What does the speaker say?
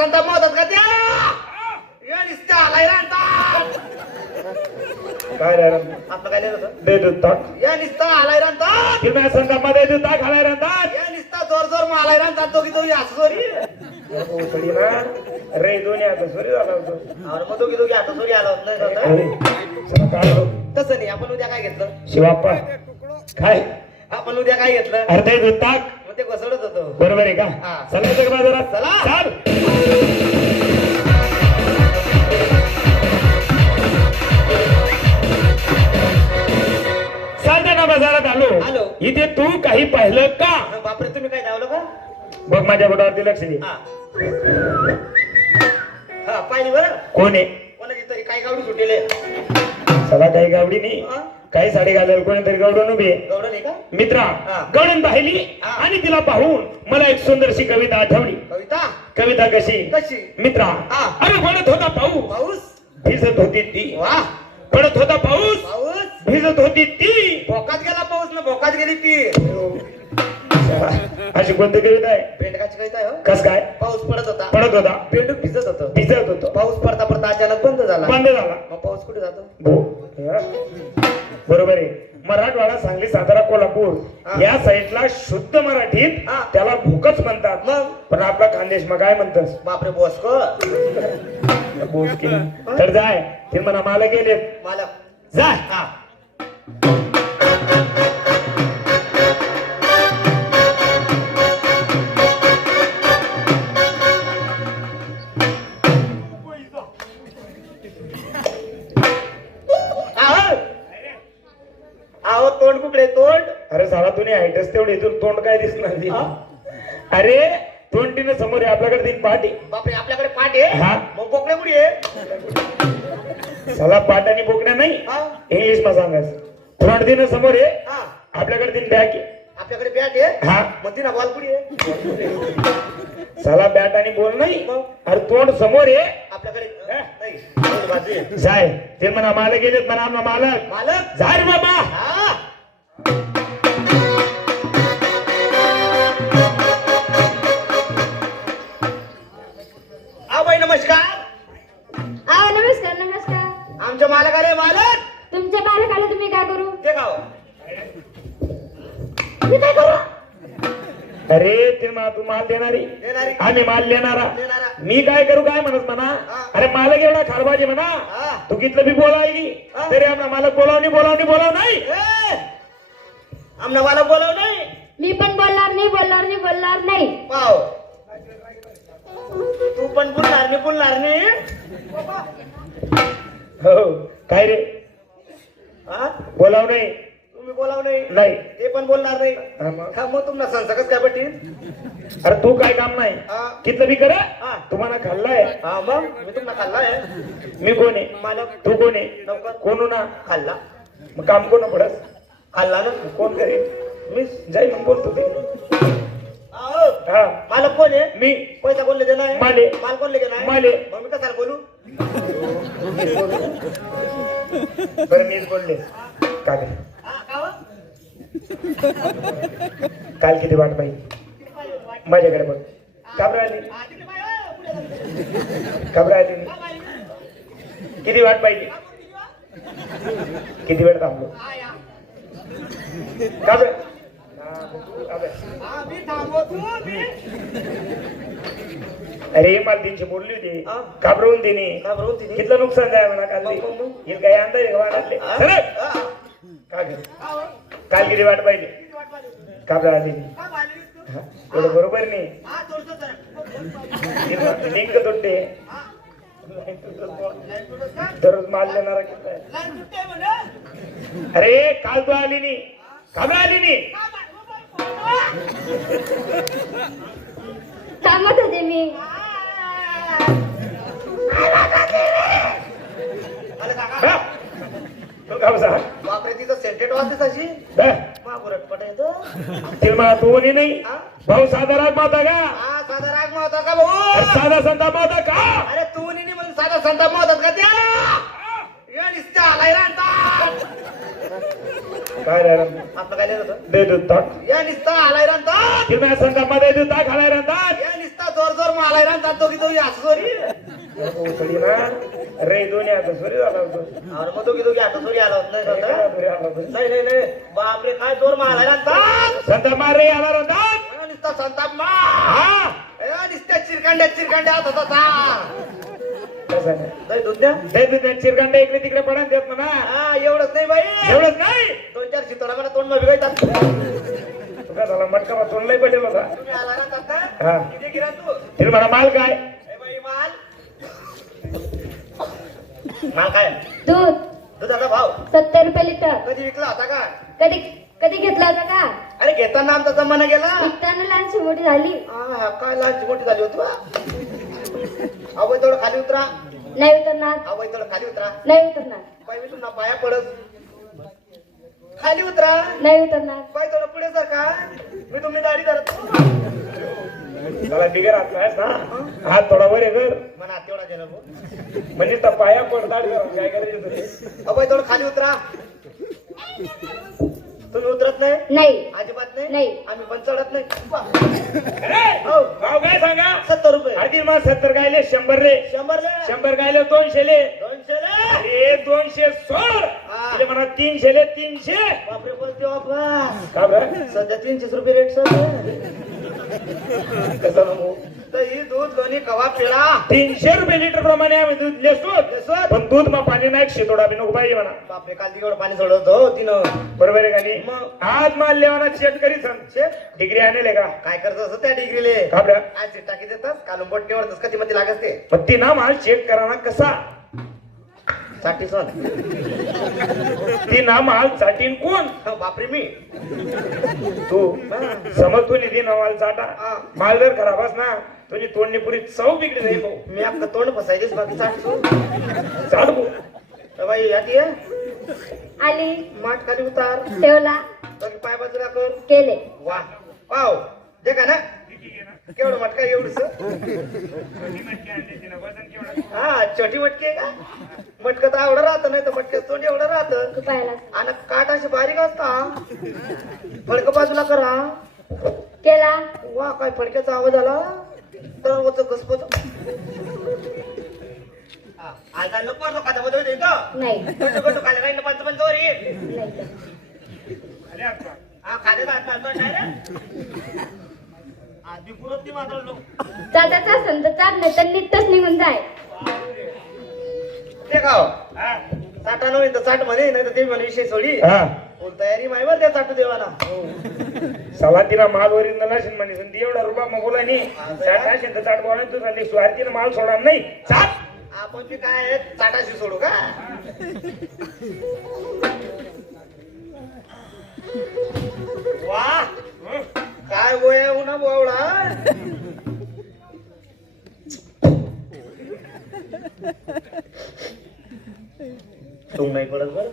संताप मोदत का त्या या निस्ता आलाय रांतात काय रे आपलं काय लिहिलं होतं दे दूध ताक या निस्ता आलाय रांतात तुम्ही संताप मध्ये दूध ताक खालाय रांतात या निस्ता जोर जोर मालाय रांतात दोघी दोघी असं सोरी सडी ना रे दोन्ही आता सरी झाला होतो और मग दोघी दोघी आता सोरी आला होता चला काय हो? तसं नाही आपण उद्या काय घेतलं शिवाप्पा काय आपण उद्या काय घेतलं अर्धे दूध ताक मग ते घसडत होतं बरोबर आहे का हा. चला का बाजारात चला. चाल साधना बाजारात आलो. आलो इथे तू काही पाहिलं का बापरे तुम्ही काय धावलं का बघ माझ्या बोटावरती लक्ष दे हा हा पाहिली बरं कोण आहे कोणाची तरी काय गावडी सुटेले सला काही गावडी नाही हा? काही साडी घालायला कोणीतरी गावडून उभी आहे. गवडं नाही का मित्रा हा. गवडण पाहिली हा. आणि तिला पाहून मला एक सुंदरशी कविता आठवली कविता कविता कशी कशी मित्रा हा. अरे पडत होता पाऊस पाऊस भिजत होती ती वा पडत होता पाऊस पाऊस भिजत होती ती भोकात गेला पाऊस ना भोकात गेली ती अशी कोणती कविता आहे बेंडकाची कविता आहे हो कस काय पाऊस पडत होता पडत होता बेंडूक भिजत होतं भिजत होतो पाऊस पडता पडता अचानक बंद झाला बंद झाला मग पाऊस कुठे जातो बरोबर आहे मराठवाडा सांगली सातारा कोल्हापूर हा. या साईडला शुद्ध मराठीत हा. त्याला भूकच म्हणतात मग पण आपला खानदेश मग काय म्हणतस बापरे बॉस्को बोल की तर जाय ते म्हणा मला गेले मालक जाय हा आहो तोंड कुकडे तोंड अरे साला तुम्ही हाईटच तेवढे इथून तोंड काय दिसणार नाही. हा? अरे तोंडीनं समोर आहे आपल्याकडे तीन पाठ आहे बापरे आपल्याकडे पाठ आहे हा. मग बोकडे कुठे आहे साला पाठ आणि बोकड्या नाही हा? इंग्लिश मध्ये सांगायचं फ्रंट दिनं समोर आहे हा आपल्याकडे तीन बॅक आहे आपल्याकडे बॅट आहे हा मग तिला बॉल कुठे आहे साला बॅट आणि बॉल नाही अरे तोंड समोर आहे आपल्याकडे नाही दोन बाजू आहे. जाय ते म्हणा मालक गेलेत म्हणा आमना मालक मालक जाय रे बाबा हा बाई नमस्कार नमस्कार नमस्कार आमच्या मालक आले मालक तुमच्या बालकाला तुम्ही काय करू ते गाव मी काय करू अरे ते तू माल देणारी देणारी आम्ही माल देणारा देणारा. मी काय करू काय म्हणत म्हणा हा. अरे मालक एवढा खारबाजी म्हणा हा. तू कितलं बी बोलायली हा. तरी आमना मालक बोलावणी नाही ए! आमना मालक बोलाव नाही मी पण बोलणार नाही पाव तू पण बोलणार नाही हो काय रे हा? बोलाव नाही तुम्ही बोलाव नाही नाही ते पण बोलणार नाही हा मग. हा, मग तुम्हाला संसकच काय पटील अरे तू काय काम नाही हा. कितलं बी कर हा. तुम्हाला खाल्लाय हा मग मी तुम्हाला खाल्ला आहे मी कोण आहे मालक तू कोण आहे नौकर कोण ना खाल्ला मग काम कोण पडस खाल्ला ना कोण करेल मी जाई मग बोलतो ते अहो, हा मालक कोण आहे मी पैसा कोणले देणार आहे? माले. माल कोणले घेणार माले. मग मी कसाला बोलू बरं मीच बोलले काल हा, का हो? काल किती वाट पाहिजे माझ्याकडे बघ काबरा आली हा, तिकडे बाई, हो, पुढे जा. काबरा आली हा, बाई. किती वाट पाहिजे किती वेळ थांबलो हा, या. काबरा हा, मी थांबवतो, मी. अरे मला 300 बोलली होती हा. काबरवून देणे का बरोबर तिने? कितलं नुकसान जाय म्हणा काल मग. हे काही अंदाज आहे का वाढातले हा? सरक हा. का ग? हा, हो. काल किती वाट पाहिजे किती वाट पाहिली? काबरा आली हा, पाहिली तू? हा, एवढं बरोबर नाही हा, थोडंसं जरा. लिंक तुटते हा. दररोज माल देणारा किती आहे? लाईन तुटते म्हणे. अरे काल तू आली नाही काबरा आली नाही हा, बाई, हो, बाई. कामात होते मी मला काका, हा? तू का बसा बापरे तिथं सेंटेड वाजते तशी बे, महापुरट पटायचं ते मला तू म्हणे नाही हा? भाऊ साधा राग माता का हा साधा राग होता का भाऊ अरे साधा संताप माता का अरे तू नाही म्हणून साधा संताप होतात का त्या या नुसत्या आलाय रांतात काय रे आपलं काय लिहिलं होतं दे दूध ताक या निस्ता आलाय रांतात तुम्ही संताप मध्ये दूध ताक खालाय राहतात या निस्ता जोर जोर मालाय आलाय रांतात दोघी दोघी असं सोरी उचली ना रे दोन्ही आता सुरी झाला होतो अरे मग दोघी दोघी आता सोरी आला होत नाही सुरी नव्हता? आला होतो. नाही बापरे काय जोर माराय रांतात संत मारे आला होता नुसता संताप मा हा नुसत्या चिरकांड्या होत होता कसं नाही नाही दूध द्या ते तुझ्या चिरगंडा इकडे तिकडे पडा देत म्हणा हा एवढंच नाही बाई एवढंच नाही 2-4 शितोडा मला तोंड मध्ये बिघडतात तुका झाला मटका तोंडलाही पडेल होता तुम्ही आला रांतात हा. ना किती गिरा तू तिला म्हणा माल काय ए बाई माल काय दूध दुधाचा भाव 70 रुपये लिटर कधी विकला होता का कधी कधी घेतला होता का अरे घेताना आमचा जमाना गेला विकताना लहानशी मोठी झाली काय लहानची मोठी झाली होती अवय थोडं खाली उतरा नाही उतरणार अवय थोडं खाली उतरा नाही उतरणार पाय विसरून ना पाया पडत खाली उतरा नाही उतरणार पाय थोडं पुढे सर का मी तुम्ही दाढी धरत मला बिगर हात नाहीस ना हात थोडा वर आहे कर म्हणा तेवढा गेला भाऊ. म्हणजे त्या पाया पडताड काय करायचं तुझे अवय थोडं खाली उतरा तुम्ही उतरत नाही नाही अजिबात नाही नाही. आम्ही पण चढत नाही हो भाव काय सांगा 70 रुपये आधी मग 70 गायले 100 रे 100 गायले 200 ले 200 रे अरे 200 सोड हा. तिला म्हणा 300 ले 300 बापरे बोलते बाबा का बरं सध्या 300 रुपये रेट सर कसं नको तर ही दूध लोणी कवा पेळा 300 रुपये लिटर प्रमाणे आम्ही दूध लेसतो लेसतो. पण दूध मग पाणी नाही शितोडा बी नको पाहिजे म्हणा बापरे काल तिकडे पाणी सोडत हो तिनं बरोबर आहे का नाही मग. आज माल लेवाना शेतकरी संक्षेप डिग्री आणले का काय करत असं त्या डिग्रीले का बरं आज टाकी देतात काल बोटणीवर कधी मध्ये लागत ते पण ती ना माल चेक करा ना कसा साठी सण ती ना माल चाटीन कोण बापरे मी तू समज तू निधी ना माल चाटा हा. माल जर खराब ना तुझी तोंडणी पुरी चव बिगडी नाही भाऊ मी आपलं तोंड फसायचीच बाकी साठी चाट भाऊ बाई याती आली माठ खाली उतार ठेवला बाकी पाय बाजूला कर केले वा पाव दे का ना केवढं मटका एवढस हा छोटी मटकी आहे का मटक तर एवढं राहतं नाही तर मटक्यात तोंड एवढं राहतं तू पाहिला आणि काट अशी बारीक असता फडक बाजूला करा केला वा काय फडक्याचा आवाज आला तर वच घसपत आता नको वाटतो खात्यामध्ये होते नाही खाल्या राहील पंच वर नाही हा खाल्या आधी पुरत ती मात्र लोक चाटाचा संत चाट नाही तर निघतच निघून जाय ते खाव चाटा नव्हे तर चाट म्हणे नाही तर ते म्हणे विषय सोडी हा बोल तयारी माही बरं त्या चाटू देवाना सला तिला माल ओरिजिनल असेल म्हणे ती एवढा रुपया मग बोला नाही चाट असेल तर चाट बोला तू झाली स्वार्थीनं माल सोडा नाही चाट आपण बी काय चाटाशी सोडू का वा काय गोया उन्हा बोवडा तुम नाही पडत बरं